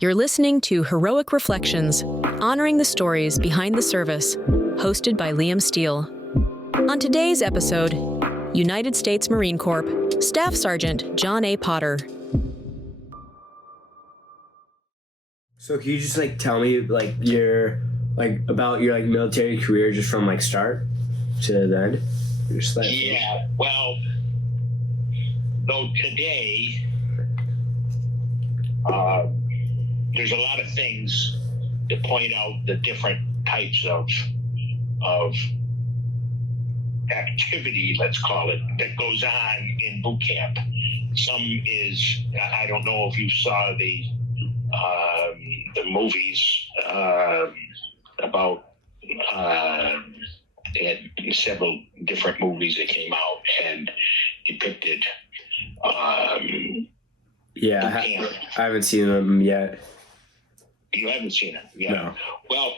You're listening to Heroic Reflections, honoring the stories behind the service, hosted by Liam Steele. On today's episode, United States Marine Corps, Staff Sergeant John A. Potter. So can you just tell me your about your military career just from start to the end? Just yeah. Well, though today there's a lot of things to point out the different types of activity, let's call it, that goes on in boot camp. Some is, I don't know if you saw the movies about several different movies that came out and depicted I haven't seen them yet. You haven't seen them yet? No. Well,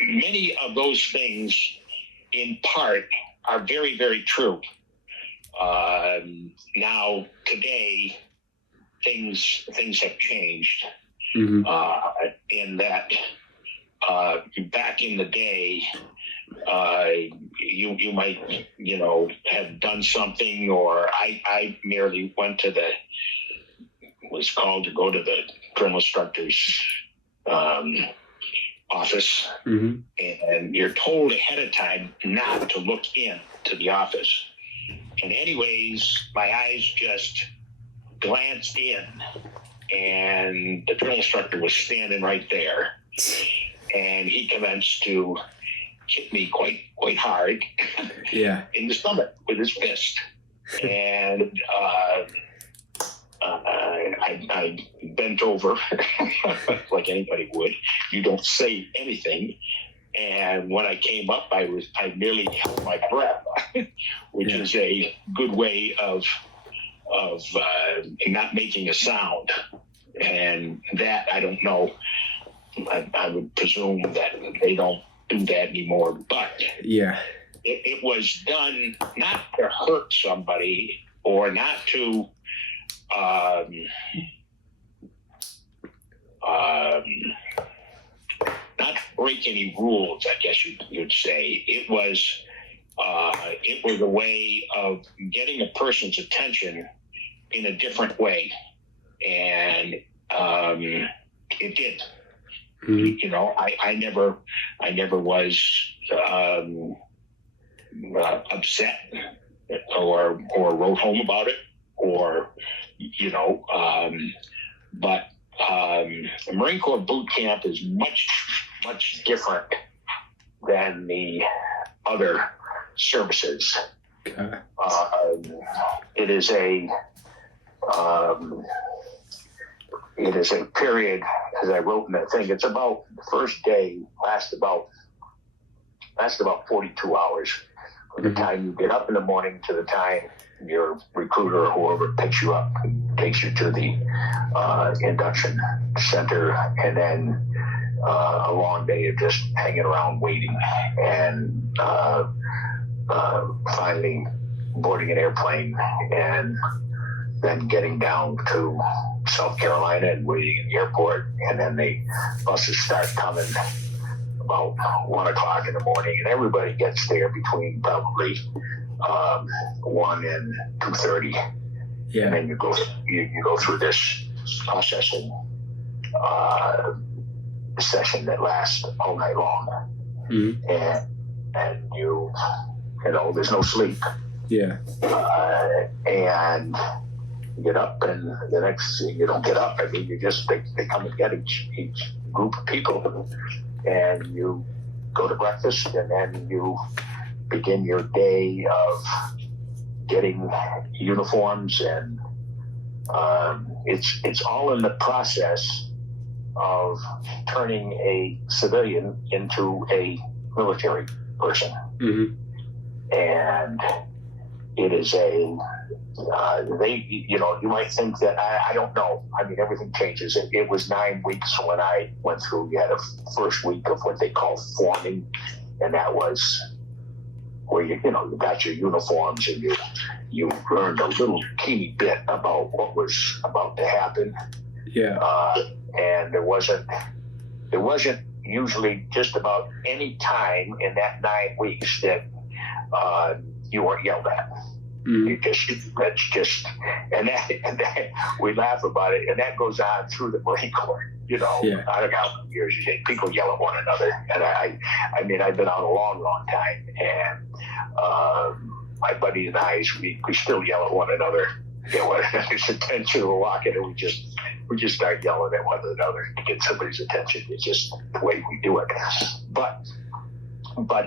many of those things in part are very, very true. Now, today, things have changed. Mm-hmm. In that back in the day, you might, have done something, or I merely went to was called to go to the drill instructor's office, mm-hmm. and you're told ahead of time not to look into the office. And anyways, my eyes just glanced in, and the drill instructor was standing right there, and he commenced to hit me quite hard in the stomach with his fist. And I bent over like anybody would. You don't say anything. And when I came up, I nearly held my breath, which is a good way of not making a sound. And that, I don't know, I would presume that they don't do that anymore. But it was done not to hurt somebody or not to not break any rules, I guess you'd say. It was a way of getting a person's attention in a different way, and it did. Mm-hmm. I never was upset or wrote home about it, or but the Marine Corps boot camp is much different than the other services. Okay. It is a period, as I wrote in that thing. It's about the first day lasts about 42 hours from the time you get up in the morning to the time your recruiter or whoever picks you up and takes you to the induction center, and then a long day of just hanging around waiting, and finally boarding an airplane, and then getting down to South Carolina and waiting in the airport, and then the buses start coming about 1 o'clock in the morning, and everybody gets there between probably 1 and 2:30. And then you go through this processing session that lasts all night long. Mm-hmm. And you there's no sleep. And you get up, and the next you don't get up. I mean, they come and get each group of people, and you go to breakfast, and then you begin your day of getting uniforms, and it's all in the process of turning a civilian into a military person. Mm-hmm. And it is you might think that, I don't know. I mean, everything changes. It was 9 weeks when I went through. You had a first week of what they call forming, and that was where you got your uniforms and you learned a little teeny bit about what was about to happen. Yeah. And there wasn't usually just about any time in that 9 weeks that you weren't yelled at. Mm-hmm. And that we laugh about it, and that goes on through the Marine Corps. I don't know how many years people yell at one another, and I mean, I've been out a long, long time, and my buddies and I, we still yell at one another. When there's attention, we're walking, and we just start yelling at one another to get somebody's attention. It's just the way we do it. But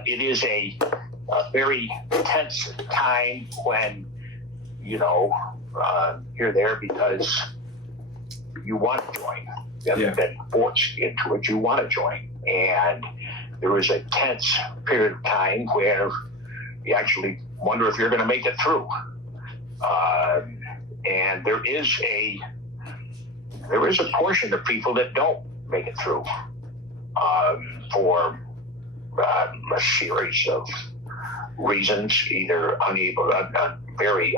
it is a very tense time when you're there because you want to join. You haven't been forced into it. You want to join, and there is a tense period of time where you actually wonder if you're going to make it through. And there is a portion of people that don't make it through for a series of reasons, either very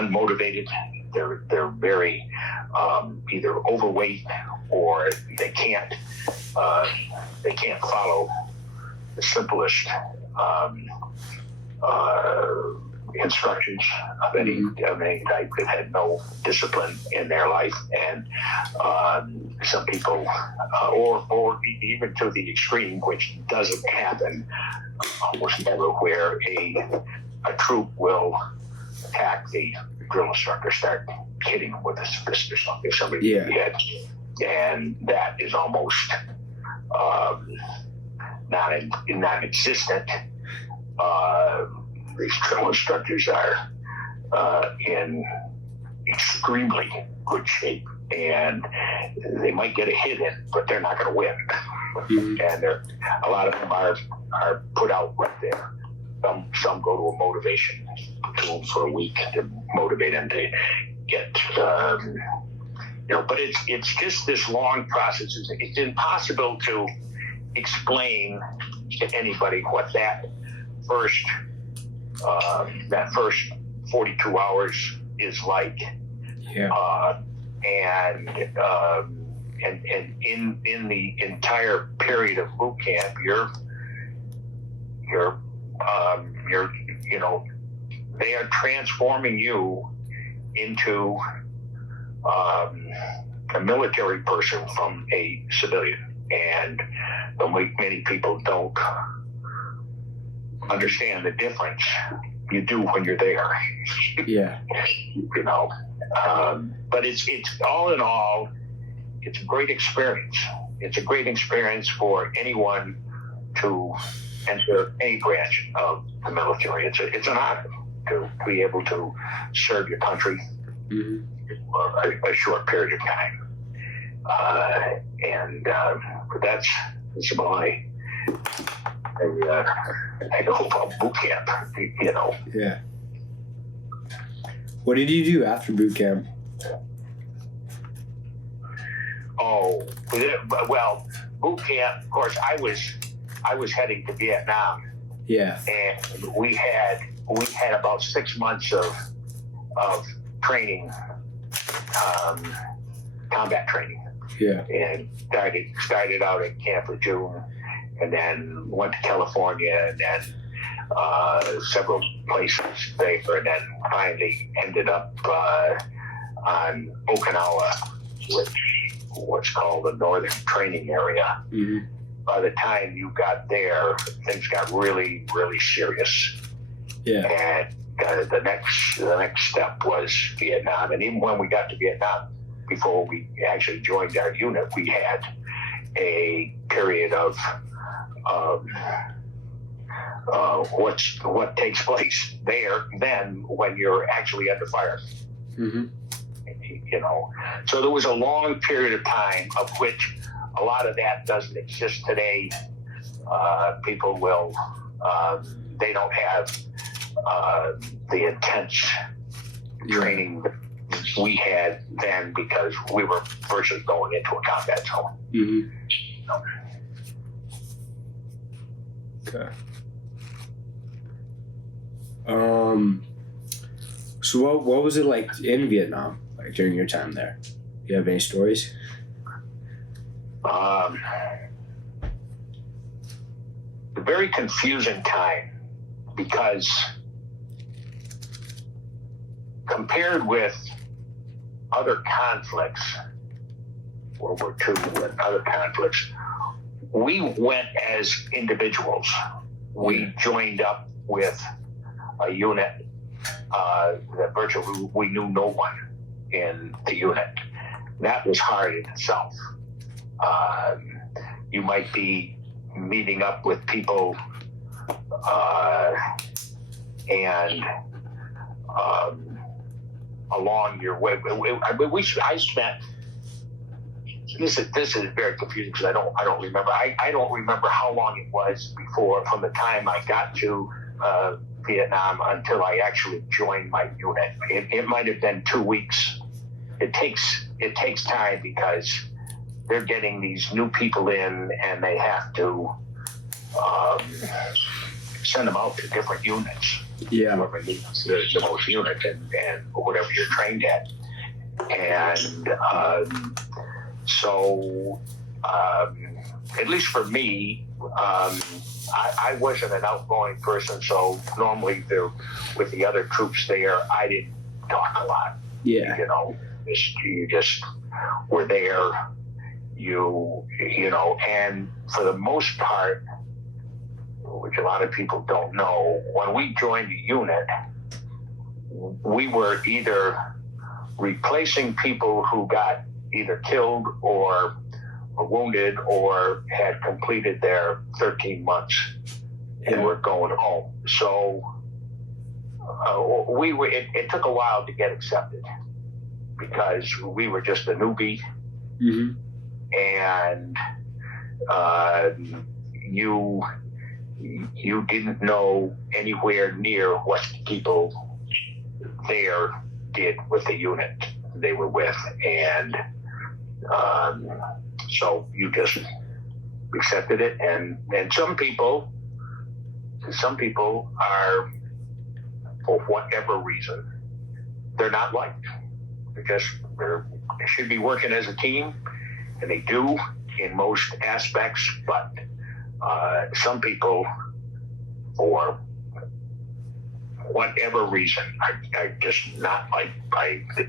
unmotivated. They're very either overweight, or they can't follow the simplest instructions of any type. They've had no discipline in their life, and some people, or even to the extreme, which doesn't happen almost never, where a troop will attack the drill instructor, start hitting him with a fist or something, somebody in the head, and that is almost non-existent. These drill instructors are in extremely good shape, and they might get a hit in, but they're not going to win. Mm-hmm. And a lot of them are put out right there. Some go to a motivation platoon for a week to motivate them to get, but it's just this long process. It's impossible to explain to anybody what that first 42 hours is like. Yeah. And in the entire period of boot camp, they are transforming you into a military person from a civilian, and many people don't understand the difference. You do when you're there. Yeah. But it's all in all, it's a great experience. It's a great experience for anyone to enter any branch of the military. It's an honor to be able to serve your country for a short period of time. That's about I know about boot camp, Yeah. What did you do after boot camp? Oh, well, boot camp, of course, I was heading to Vietnam. Yeah. And we had about 6 months of training, combat training. Yeah. And started out at Camp Lejeune, and then went to California, and then several places there, and then finally ended up on Okinawa, which what's called the Northern Training Area. Mm-hmm. By the time you got there, things got really, really serious. Yeah. And the next step was Vietnam. And even when we got to Vietnam, before we actually joined our unit, we had a period of what takes place there then when you're actually under fire. Mm-hmm. So there was a long period of time of which a lot of that doesn't exist today. People will, they don't have the intense training we had then, because we were virtually going into a combat zone. Mm-hmm. Okay. So what was it like in Vietnam, like during your time there? Do you have any stories? A very confusing time, because compared with other conflicts, World War II and other conflicts, we went as individuals. We joined up with a unit that virtually we knew no one in the unit. That was hard in itself. You might be meeting up with people and along your way. I spent. This is very confusing because I don't remember. I don't remember how long it was from the time I got to Vietnam until I actually joined my unit. It might have been 2 weeks. It takes time because they're getting these new people in, and they have to send them out to different units. Yeah. Whoever needs the most unit and whatever you're trained at. And so at least for me, I wasn't an outgoing person, so normally with the other troops there, I didn't talk a lot. Yeah. You just were there, and for the most part, which a lot of people don't know, when we joined the unit, we were either replacing people who got either killed or wounded or had completed their 13 months and were going home. So it took a while to get accepted because we were just a newbie. Mm-hmm. And you didn't know anywhere near what people there did with the unit they were with, and so you just accepted it. And some people are, for whatever reason, they're not liked. They should be working as a team, and they do in most aspects, but some people, for whatever reason, are just not liked by the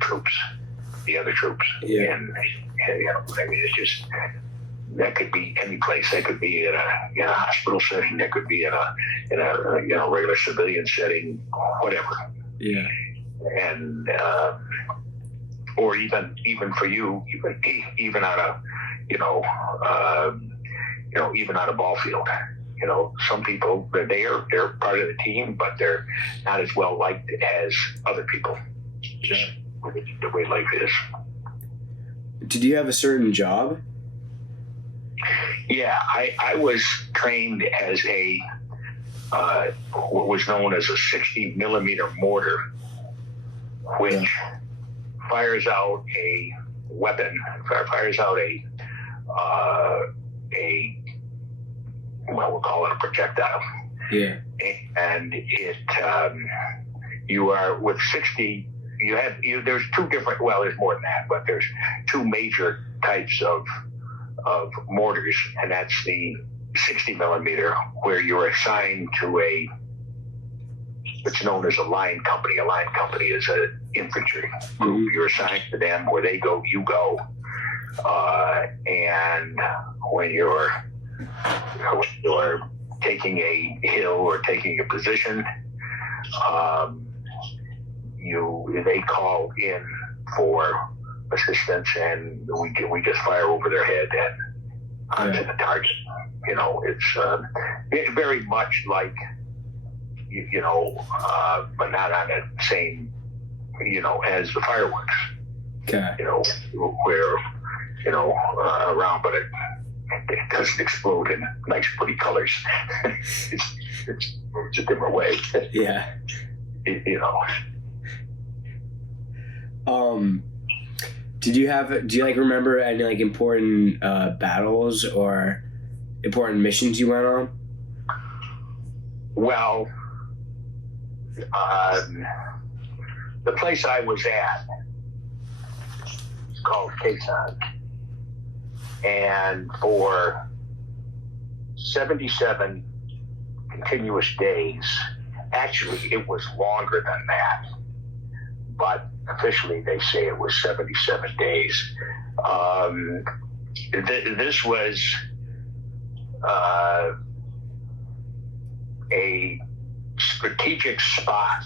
other troops. Yeah. And it's just, that could be any place. That could be in a hospital setting. That could be in a regular civilian setting, whatever. Yeah. And or even for you, even on a even on a ball field. Some people, they're part of the team, but they're not as well liked as other people. Just the way life is. Did you have a certain job? Yeah, I was trained as what was known as a 60 millimeter mortar, which fires out a weapon, fires out we'll call it a projectile. Yeah. And it, you are with 60. There's two different. Well, there's more than that, but there's two major types of mortars, and that's the 60 millimeter, where you're assigned to what's known as a line company. A line company is an infantry group. Mm-hmm. You're assigned to them. Where they go, you go. And when you're taking a hill or taking a position, they call in for assistance, and we just fire over their head and onto the target. It's very much like but not on the same as the fireworks. Okay. Where around, but it doesn't explode in nice, pretty colors. it's a different way. Yeah. Do you remember any important battles or important missions you went on? Well, the place I was at is called Quezon, and for 77 continuous days, actually it was longer than that, but officially they say it was 77 days. This was a strategic spot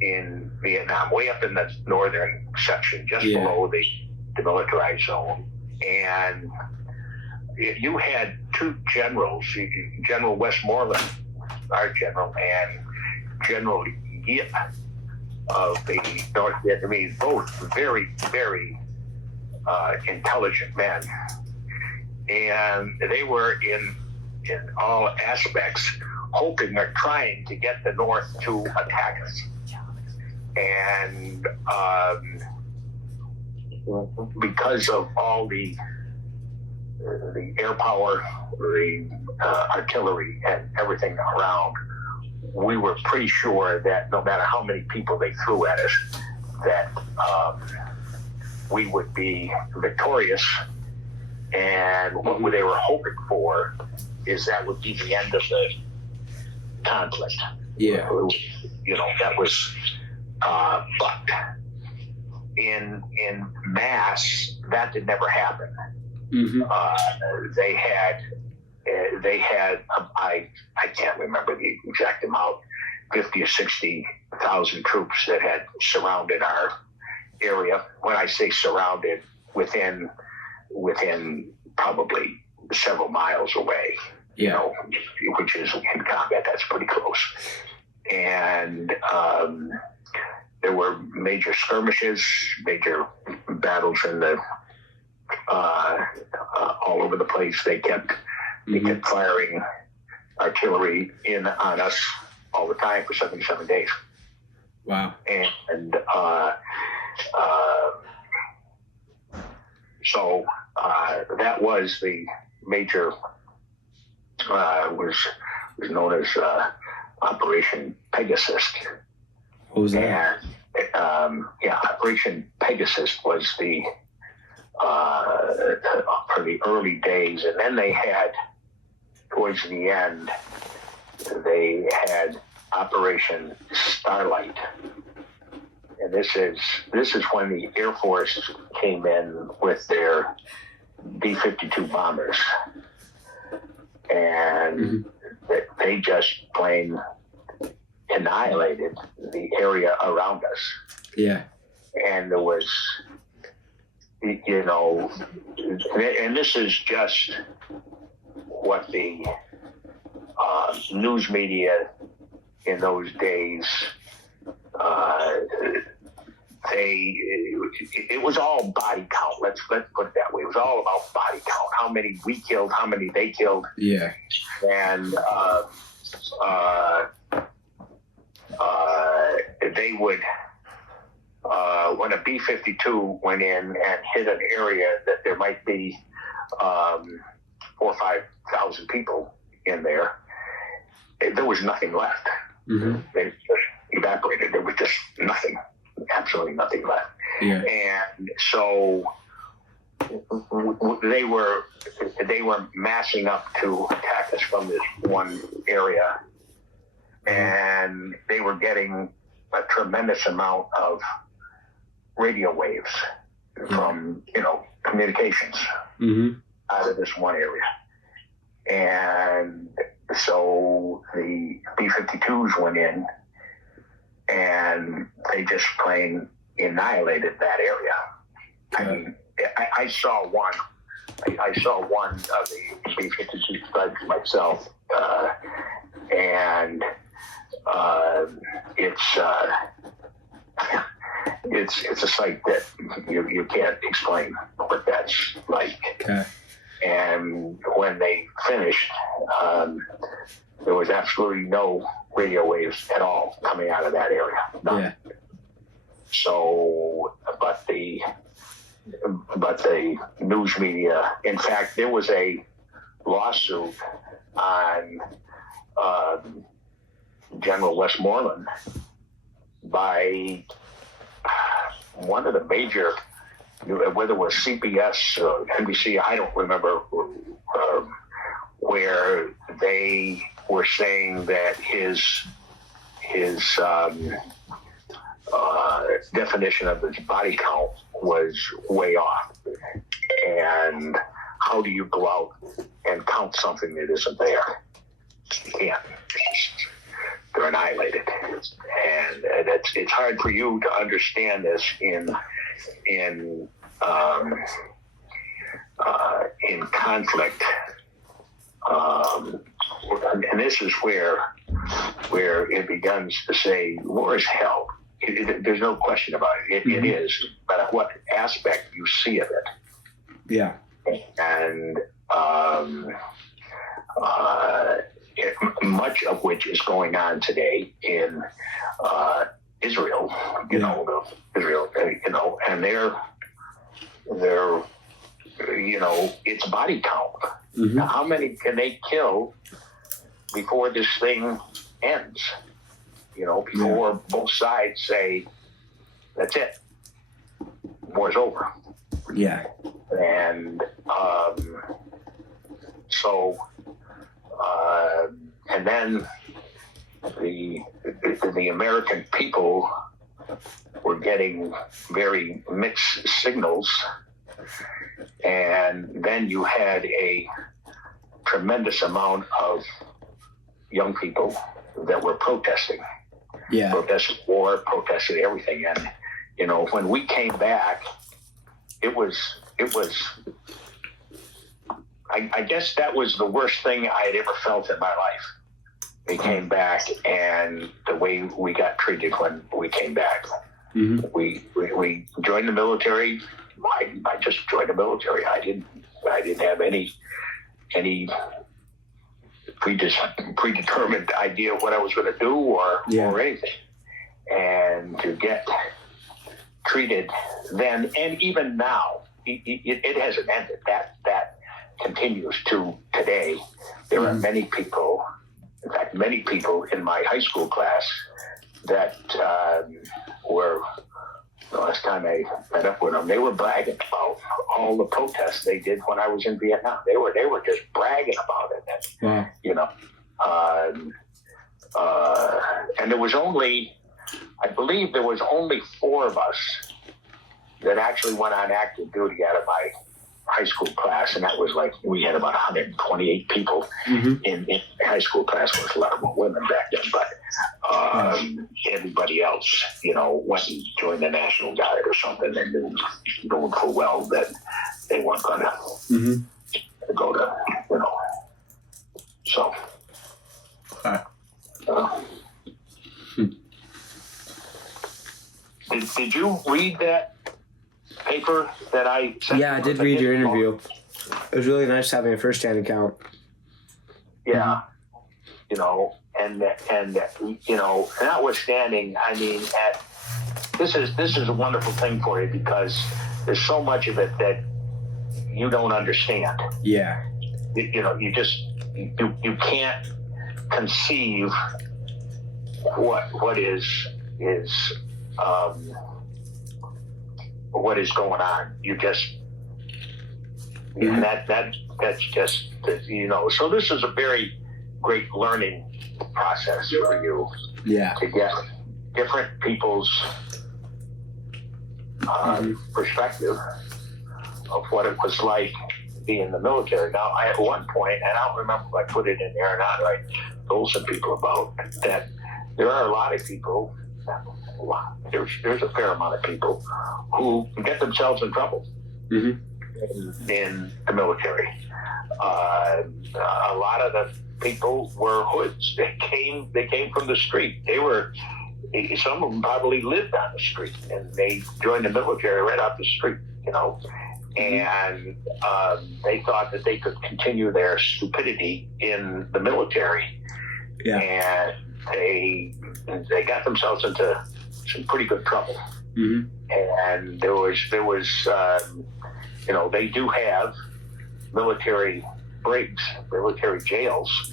in Vietnam, way up in the northern section, just below the demilitarized zone. And you had two generals, General Westmoreland, our general, and General Yip of the North Vietnamese, both very, very intelligent men. And they were in all aspects hoping or trying to get the North to attack us. And because of all the air power, the artillery, and everything around, we were pretty sure that no matter how many people they threw at us, that we would be victorious. And what they were hoping for is that would be the end of the conflict. Yeah. You know, that was, but in mass, that did never happen. Mm-hmm. They had I can't remember the exact amount, 50 or 60,000 troops that had surrounded our area. When I say surrounded, within probably several miles away, you know, which is in combat, that's pretty close. And there were major skirmishes, major battles in the all over the place. They kept firing artillery in on us all the time for 77 days. Wow. And so that was the major, was known as Operation Pegasus. What was that? And Operation Pegasus was the for the early days, and then they had, towards the end, they had Operation Starlight, and this is when the Air Force came in with their B-52 bombers, and they just plain annihilated the area around us. Yeah. And there was, you know, and this is just what the news media in those days, it was all body count. Let's put it that way. It was all about body count. How many we killed, how many they killed. Yeah. And they would, when a B-52 went in and hit an area that there might be 4,000 or 5,000 people in there, there was nothing left. Mm-hmm. They just evaporated. There was just nothing, absolutely nothing left. Yeah. And so they were massing up to attack us from this one area, and they were getting a tremendous amount of radio waves from, you know, communications out of this one area. And so the B-52s went in and they just plain annihilated that area. I mean, I saw one of the B-52 strikes myself, and it's a sight that you can't explain what that's like. Okay. And when they finished, there was absolutely no radio waves at all coming out of that area. None. Yeah. So, but the news media, in fact, there was a lawsuit on General Westmoreland by one of the major, whether it was CBS or NBC, I don't remember, where they were saying that his definition of his body count was way off. And how do you go out and count something that isn't there? You can't. They're annihilated, and it's hard for you to understand this in conflict. And this is where it begins to say war is hell. There's no question about it. It is, no matter what aspect you see of it. Yeah. And much of which is going on today in Israel, and they're it's body count. Mm-hmm. Now, how many can they kill before this thing ends? Before both sides say, that's it, war's over. Yeah. And and then the American people were getting very mixed signals, and then you had a tremendous amount of young people that were protesting. Yeah. Protested war, protested everything. And, when we came back, it was I guess that was the worst thing I had ever felt in my life. We came back, and the way we got treated when we came back. Mm-hmm. We joined the military. I just joined the military. I didn't have any predetermined idea of what I was going to do or anything. And to get treated then, and even now, it hasn't ended. That continues to today. There are many people, in fact, many people in my high school class that were, the last time I met up with them, they were bragging about all the protests they did when I was in Vietnam. They were just bragging about it. And, and there was only, I believe there was only 4 of us that actually went on active duty out of my high school class, and that was we had about 128 people in high school class. There was a lot more women back then, but everybody else, went and joined the National Guard or something, and knew full well that they weren't going to go to, so. Did you read that paper that I sent? Yeah, I did read your interview. It was really nice having a first-hand account. Yeah, and notwithstanding, I mean, this is a wonderful thing for you because there's so much of it that you don't understand. Yeah. You can't conceive what is going on. You just and that's just so this is a very great learning process for you to get different people's perspective of what it was like to be in the military. Now, at one point, and I don't remember if I put it in there or not, I told some people about that there are a lot of people, there's a fair amount of people who get themselves in trouble in the military. A lot of the people were hoods. They came from the street. Some of them probably lived on the street, and they joined the military right off the street, and they thought that they could continue their stupidity in the military, and they got themselves into some pretty good trouble. And there was they do have military breaks, military jails.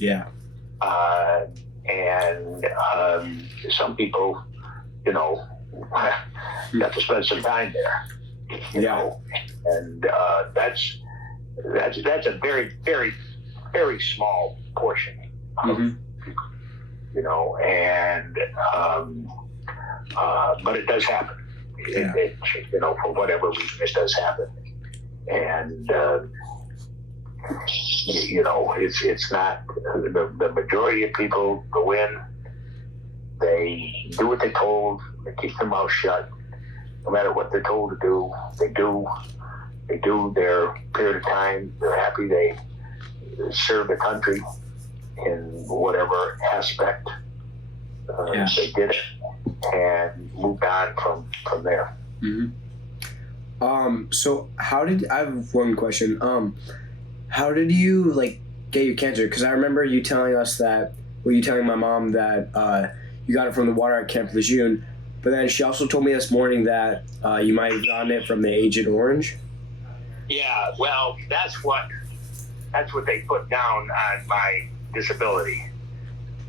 And some people, got to spend some time there, you know, and that's a very, very, very small portion of, and but it does happen. It, for whatever reason, it does happen, and it's not the majority of people go in. They do what they're told. They keep their mouth shut. No matter what they're told to do, they do. They do their period of time. They're happy. They serve the country in whatever aspect they did it, and moved on from there. So I have one question. How did you get your cancer? Because I remember you telling us that, you telling my mom that you got it from the water at Camp Lejeune, but then she also told me this morning that you might have gotten it from the Agent Orange. Yeah, well, that's what they put down on my disability.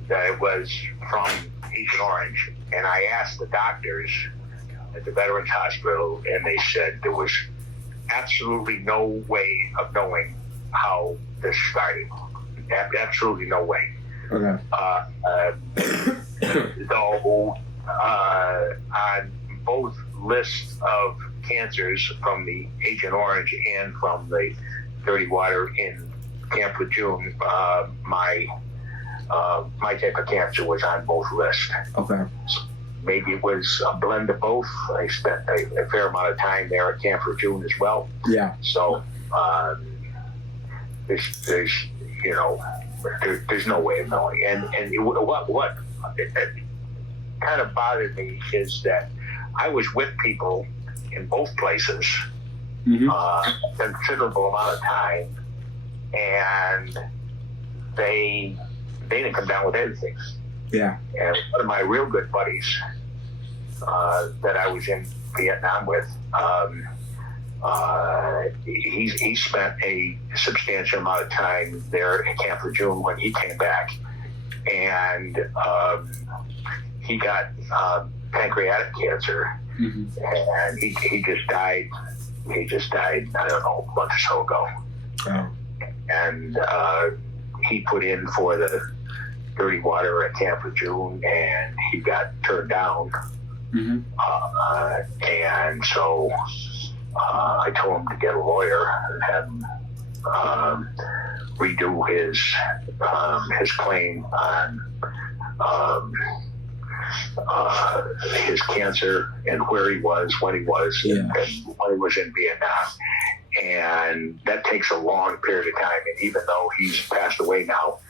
That it was from Agent Orange, and I asked the doctors at the Veterans Hospital, and they said there was absolutely no way of knowing how this started. Absolutely no way. Okay. Though on both lists of cancers from the Agent Orange and from the dirty water in Camp Lejeune, my type of cancer was on both lists. Okay. So maybe it was a blend of both. I spent a fair amount of time there at Camp Lejeune as well. Yeah. So there's no way of knowing. And what kind of bothered me is that I was with people in both places a considerable amount of time, and they didn't come down with anything. Yeah. And one of my real good buddies that I was in Vietnam with, he spent a substantial amount of time there at Camp Lejeune when he came back, and he got pancreatic cancer, and he just died. He just died, I don't know, a month or so ago. Oh. And he put in for the dirty water at Camp Lejeune, and he got turned down. And so I told him to get a lawyer and have him redo his claim on his cancer and where he was, when he was, and when he was in Vietnam. And that takes a long period of time. And even though he's passed away now,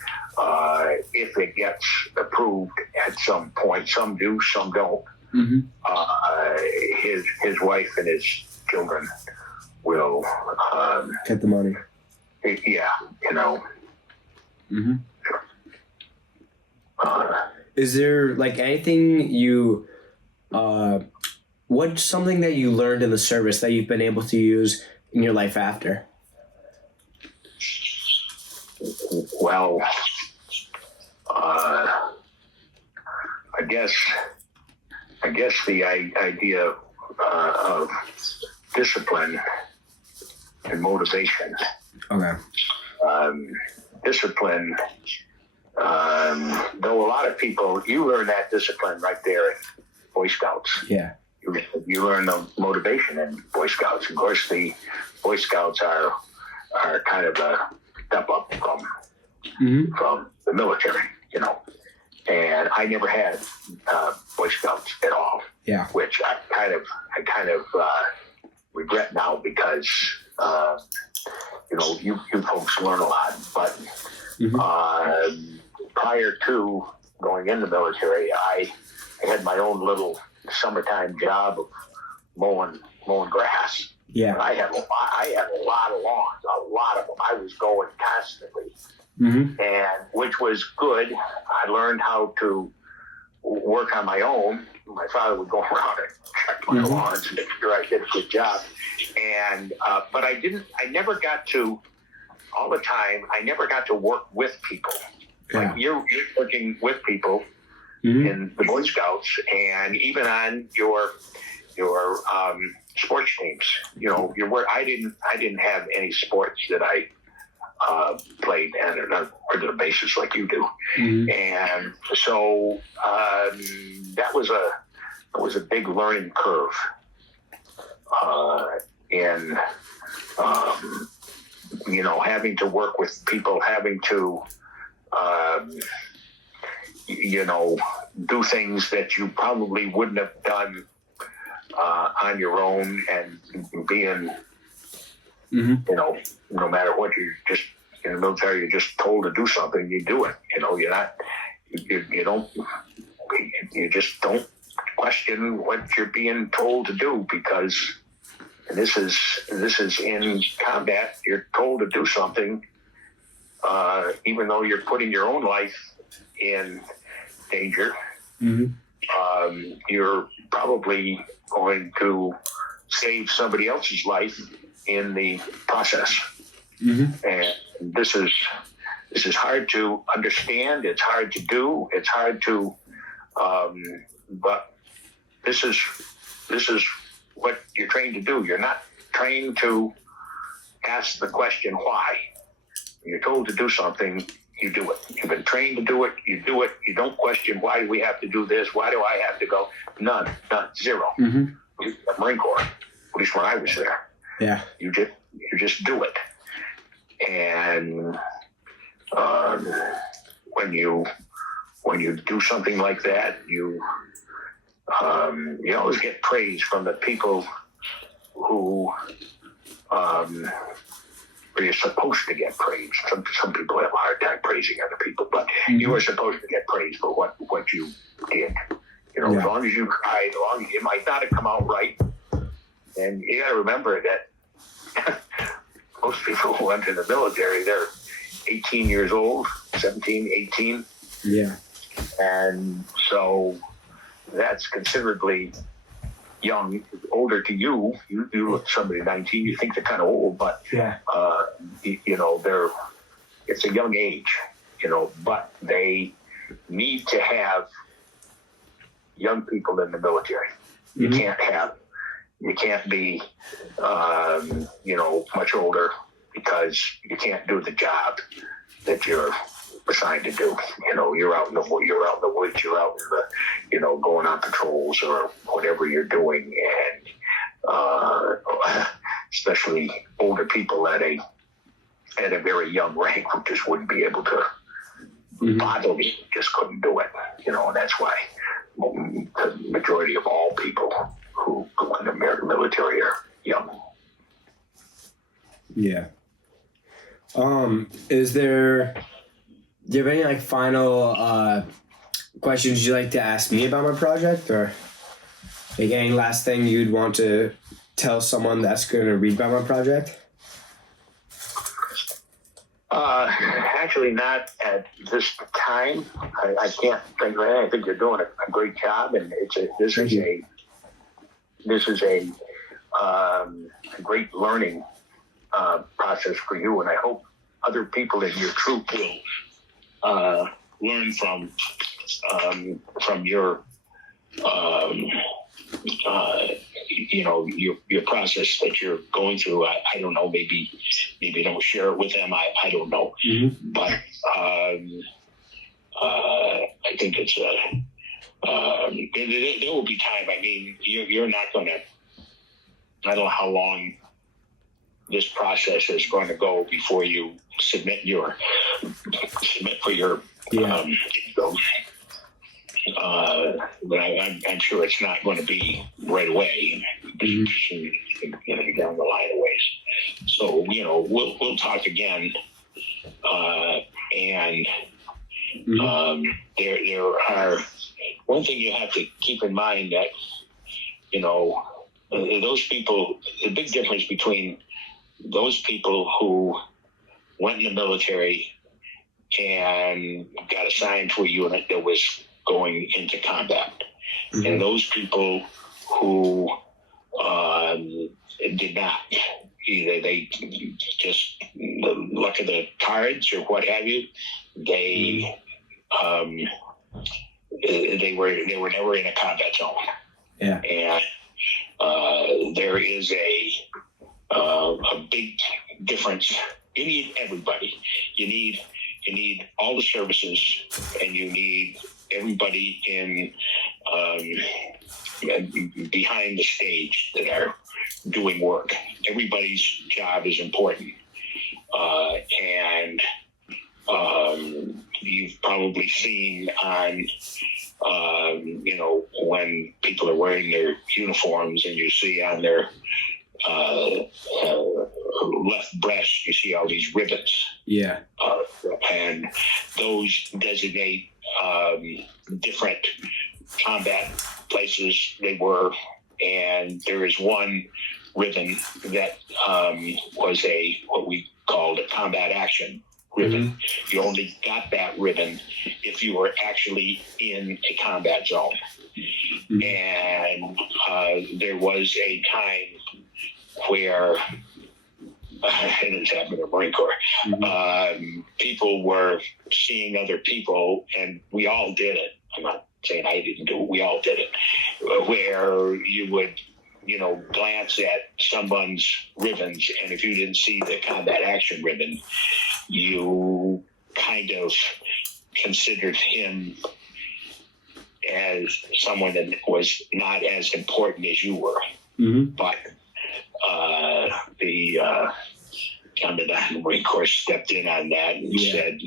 if it gets approved at some point, some do, some don't, his wife and his children will get the money. Yeah, Is there anything you what's something that you learned in the service that you've been able to use in your life after? Well, I guess the idea of discipline and motivation. Okay. Discipline, though a lot of people, you learn that discipline right there in Boy Scouts. Yeah. You learn the motivation in Boy Scouts. Of course, the Boy Scouts are kind of a step up from the military, And I never had Boy Scouts at all. Yeah. Which I kind of regret now because you folks learn a lot. But prior to going in the military, I had my own little summertime job of mowing grass. Yeah. I had a lot of lawns, a lot of them. I was going constantly, and which was good. I learned how to work on my own. My father would go around and check my lawns and make sure I did a good job. And but I never got to all the time. I never got to work with people. Like you're working with people in the Boy Scouts, and even on your sports teams. You know, I didn't have any sports that I played on a regular basis like you do, and so that was a big learning curve, in you know, having to work with people, having to you know, do things that you probably wouldn't have done on your own, and being, you know, no matter what, you're just in the military, you're just told to do something, you do it. You know, you just don't question what you're being told to do, because this is in combat. You're told to do something, even though you're putting your own life in danger. You're probably going to save somebody else's life in the process. And this is hard to understand. It's hard to do. It's hard to, but this is what you're trained to do. You're not trained to ask the question why. You're told to do something, you do it. You've been trained to do it, you do it. You don't question, why do we have to do this? Why do I have to go? None, zero. The Marine Corps, at least when I was there. Yeah. You just do it. And when you do something like that, you always get praise from the people who where you're supposed to get praise. Some people have a hard time praising other people, but you are supposed to get praise for what you did. You know, as long as you tried, as long as it might not have come out right. And you got to remember that most people who enter the military, they're 18 years old, 17, 18. Yeah. And so that's considerably young. Older to you. You look at somebody 19, you think they're kind of old, but you know, it's a young age, you know, but they need to have young people in the military. You can't be you know, much older, because you can't do the job that you're assigned to do. You know, you're out in the woods, you're out in the, you know, going on patrols or whatever you're doing, and especially older people at a very young rank who just wouldn't be able to bother me, just couldn't do it. You know, and that's why the majority of all people who go in the American military are young. Yeah. Do you have any final questions you'd like to ask me about my project, or any last thing you'd want to tell someone that's going to read about my project? Actually, not at this time. I can't think of it. I think you're doing a great job, and this is a great learning process for you, and I hope other people in your troop will learn from your you know, your process that you're going through. I don't know, maybe don't share it with them. I don't know, but I think it's there will be time. I mean, you're not going to. I don't know how long this process is going to go before you submit for your but I'm sure it's not going to be right away. You know, down the line of ways. So, you know, we'll talk again, and there are one thing you have to keep in mind, that, you know, those people, the big difference between those people who went in the military and got assigned to a unit that was going into combat, and those people who did not. Either they just, the luck of the cards or what have you, they they were never in a combat zone. Yeah. And there is a big difference. You need everybody. You need all the services, and you need everybody in behind the stage that are doing work. Everybody's job is important, and you've probably seen on when people are wearing their uniforms, and you see on their left breast, you see all these ribbons. Yeah. And those designate different combat places they were. And there is one ribbon that was what we called a combat action ribbon. Mm-hmm. You only got that ribbon if you were actually in a combat zone. Mm-hmm. And there was a time where, and it's happened in the Marine Corps, mm-hmm. People were seeing other people, and we all did it. I'm not saying I didn't do it. We all did it, where you would, glance at someone's ribbons, and if you didn't see the combat action ribbon, you kind of considered him as someone that was not as important as you were. Mm-hmm. But the Marine Corps stepped in on that and said,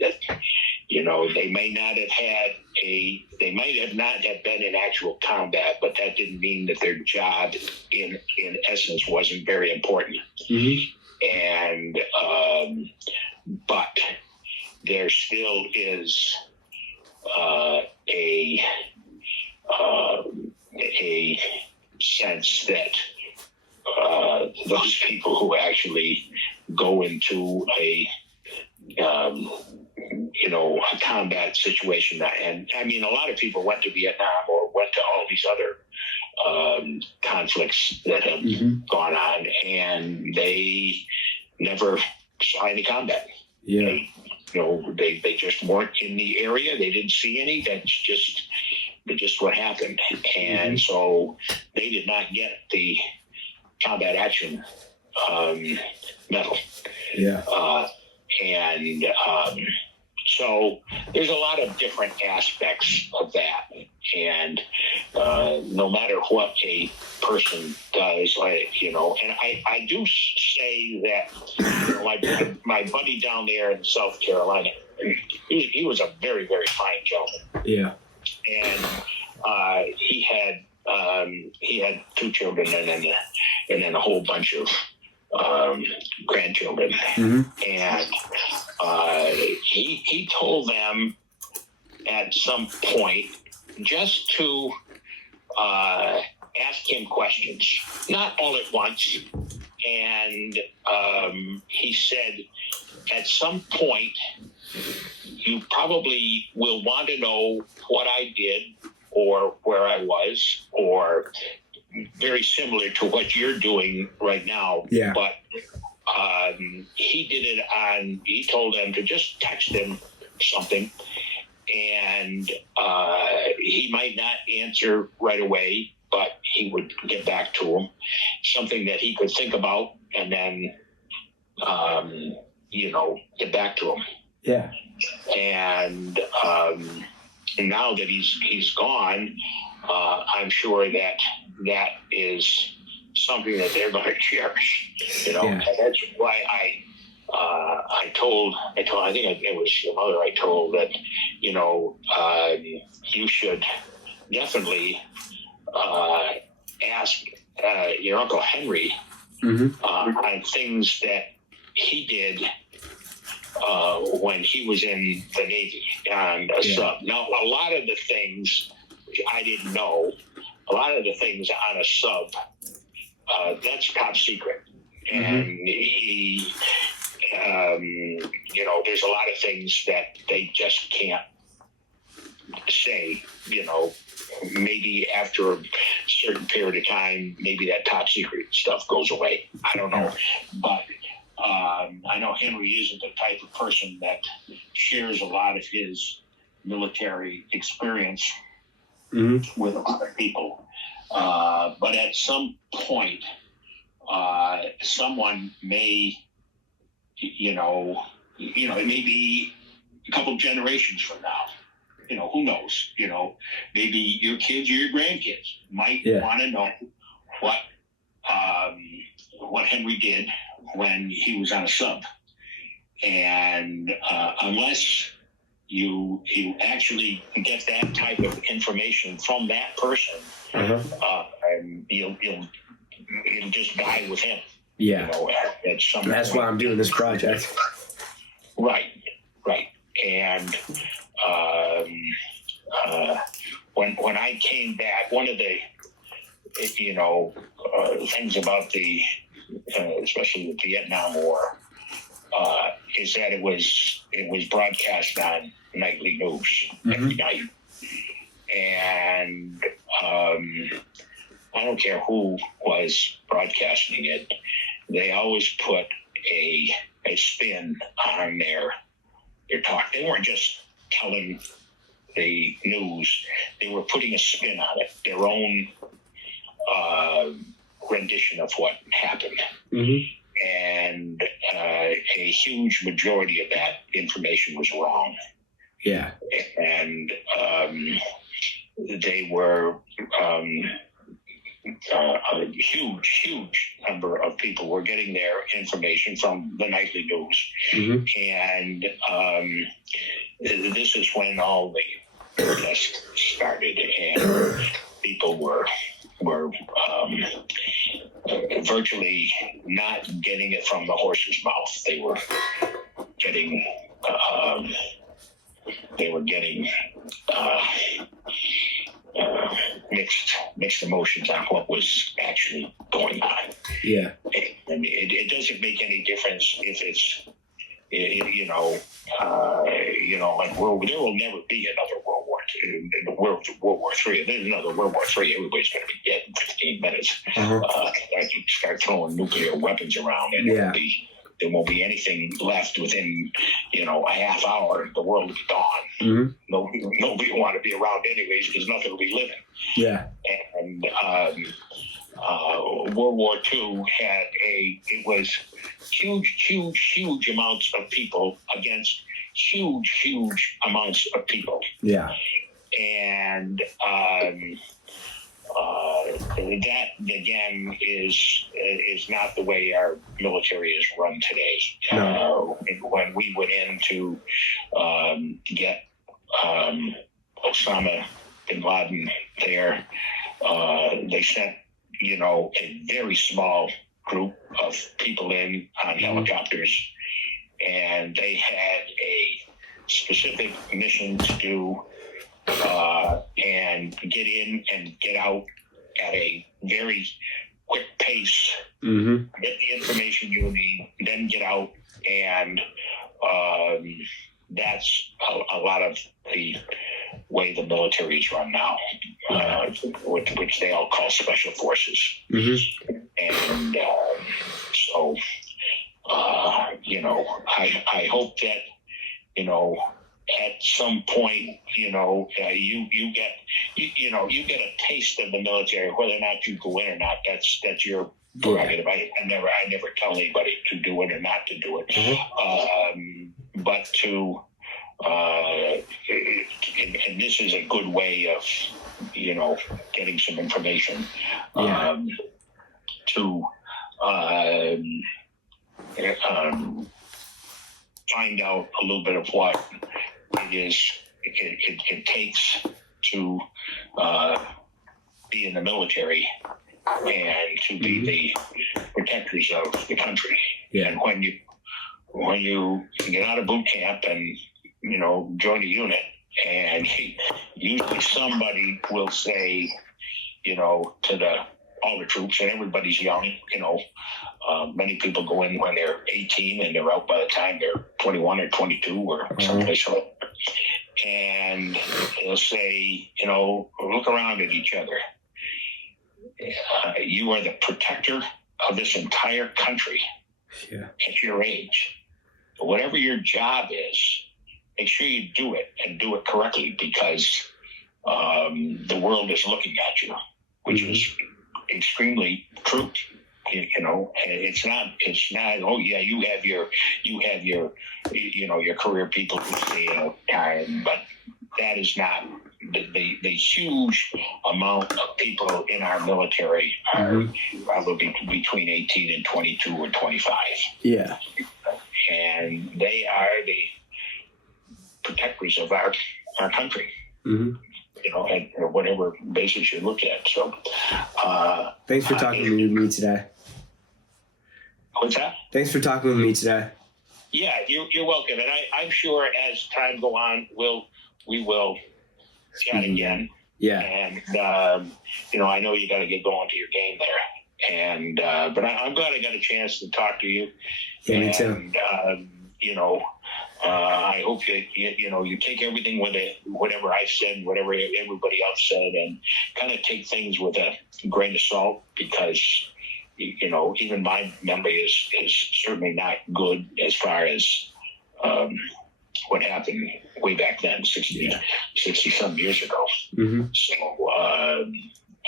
that they might have not have been in actual combat, but that didn't mean that their job in essence wasn't very important. Mm-hmm. And but there still is a sense that those people who actually go into a combat situation, and I mean, a lot of people went to Vietnam or went to all these other conflicts that have mm-hmm. gone on, and they never saw any combat. Yeah. They just weren't in the area. They didn't see any. That's just what happened. And mm-hmm. so they did not get the combat action medal. Yeah. So there's a lot of different aspects of that. And no matter what a person does, and I do say that my buddy down there in South Carolina, he was a very, very fine gentleman. Yeah. And he had 2 children and then a whole bunch of grandchildren. Mm-hmm. And he told them at some point just to ask him questions, not all at once. And he said, at some point, you probably will want to know what I did or where I was, or very similar to what you're doing right now. Yeah. But he told them to just text him something, and he might not answer right away, but he would get back to him, something that he could think about, and then, get back to him. Yeah. And now that he's gone, I'm sure that is something that they're going to cherish, Yeah. And that's why I told, I think it was your mother, I told that, you should definitely ask your Uncle Henry mm-hmm. On things that he did when he was in the Navy and a sub. Now, a lot of the things I didn't know, a lot of the things on a sub, that's top secret. Mm-hmm. And he, there's a lot of things that they just can't say, maybe after a certain period of time, maybe that top secret stuff goes away. I don't know. But I know Henry isn't the type of person that shares a lot of his military experience with a lot of people. But at some point, someone may, it may be a couple generations from now. Who knows? Maybe your kids or your grandkids might want to know what Henry did when he was on a sub. And unless you actually get that type of information from that person, and you'll just die with him. Yeah. That's why I'm doing this project. Right. And when I came back, one of the things about especially the Vietnam War, is that it was broadcast on nightly news every night, and I don't care who was broadcasting it, they always put a spin on their talk. They weren't just telling the news; they were putting a spin on it, their own rendition of what happened. And a huge majority of that information was wrong. Yeah. And they were a huge number of people were getting their information from the nightly news. And this is when all the protests started, and people were virtually not getting it from the horse's mouth. They were getting mixed emotions on what was actually going on. Yeah. And it doesn't make any difference if it's, like there will never be another World War II, World War III. If there's another World War III, everybody's going to be dead in 15 minutes. Start throwing nuclear weapons around, and there won't be anything left within, a half hour. The world will be gone. Nobody will want to be around anyways, because nothing will be living. Yeah. And World War II it was huge amounts of people against huge amounts of people. Yeah. And that again is not the way our military is run today. No. When we went in to get Osama bin Laden there, they sent a very small group of people in on helicopters, and they had a specific mission to do, and get in and get out at a very quick pace, get the information you need, then get out. And that's a lot of the way the military is run now, which they all call special forces. And so, I hope that, at some point, you get a taste of the military, whether or not you go in or not. That's your prerogative. I never tell anybody to do it or not to do it. But to and this is a good way of getting some information to find out a little bit of what it takes to be in the military and to be the protectors of the country. Yeah. And when you get out of boot camp and join a unit, and usually somebody will say, to all the troops, and everybody's young, many people go in when they're 18 and they're out by the time they're 21 or 22 or someplace else. And they'll say, look around at each other. You are the protector of this entire country. at your age. Whatever your job is, make sure you do it and do it correctly, because the world is looking at you, which is extremely true. It's not. Oh yeah, you have your your career people who stay time, but that is not the huge amount of people in our military are probably between 18 and 22 or 25. Yeah, and they are the protectors of our country. At whatever basis you look at. So, thanks for talking with me today. What's that? Thanks for talking with me today. Yeah, you're welcome. And I'm sure as time go on, we will chat again. Yeah. And I know you got to get going to your game there. And but I'm glad I got a chance to talk to you. Yeah, me too. I hope that you take everything with it, whatever I said, whatever everybody else said, and kind of take things with a grain of salt, because even my memory is certainly not good as far as what happened way back then, 60 some years ago. So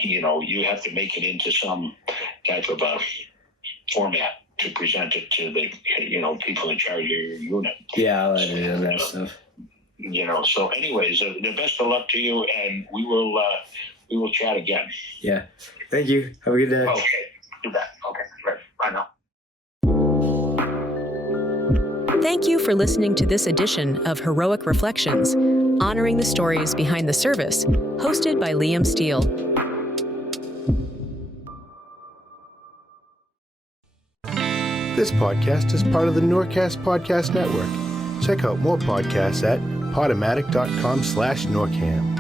you have to make it into some type of a format to present it to the people in charge of your unit. Yeah, I'll edit that stuff. So anyways, the best of luck to you, and we will chat again. Yeah. Thank you. Have a good day. Okay. Do that. Okay. Right. Bye now. Thank you for listening to this edition of Heroic Reflections, honoring the stories behind the service, hosted by Liam Steele. This podcast is part of the NORCAS Podcast Network. Check out more podcasts at PotterUnited.com/NORCAM.